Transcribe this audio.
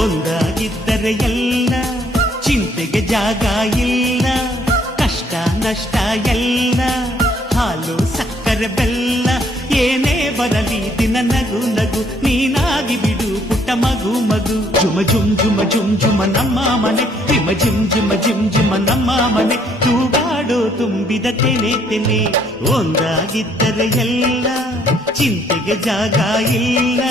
ಒಂದಾಗಿದ್ದರೆ ಎಲ್ಲ ಚಿಂತೆಗೆ ಜಾಗ ಇಲ್ಲ, ಕಷ್ಟ ನಷ್ಟ ಎಲ್ಲ ಹಾಲು ಸಕ್ಕರೆ ಬೆಲ್ಲ, ಏನೇ ಬರಲಿ ದಿನ ನಗು ನಗು ನೀನಾಗಿ ಬಿಡು ಪುಟ್ಟ ಮಗು ಮಗು. ಜುಮ ಜುಮ್ ಜುಮ ಜುಮ್ ಜುಮ ನಮ್ಮ ಮನೆ, ರಿಮ ಜಿಮ್ ಜಿಮ ಜಿಮ್ ಜಿಮ ನಮ್ಮ ಮನೆ, ತೂಗಾಡೋ ತುಂಬಿದ ತೆನೆ ತೆನೆ. ಒಂದಾಗಿದ್ದರೆ ಎಲ್ಲ ಚಿಂತೆಗೆ ಜಾಗ ಇಲ್ಲ.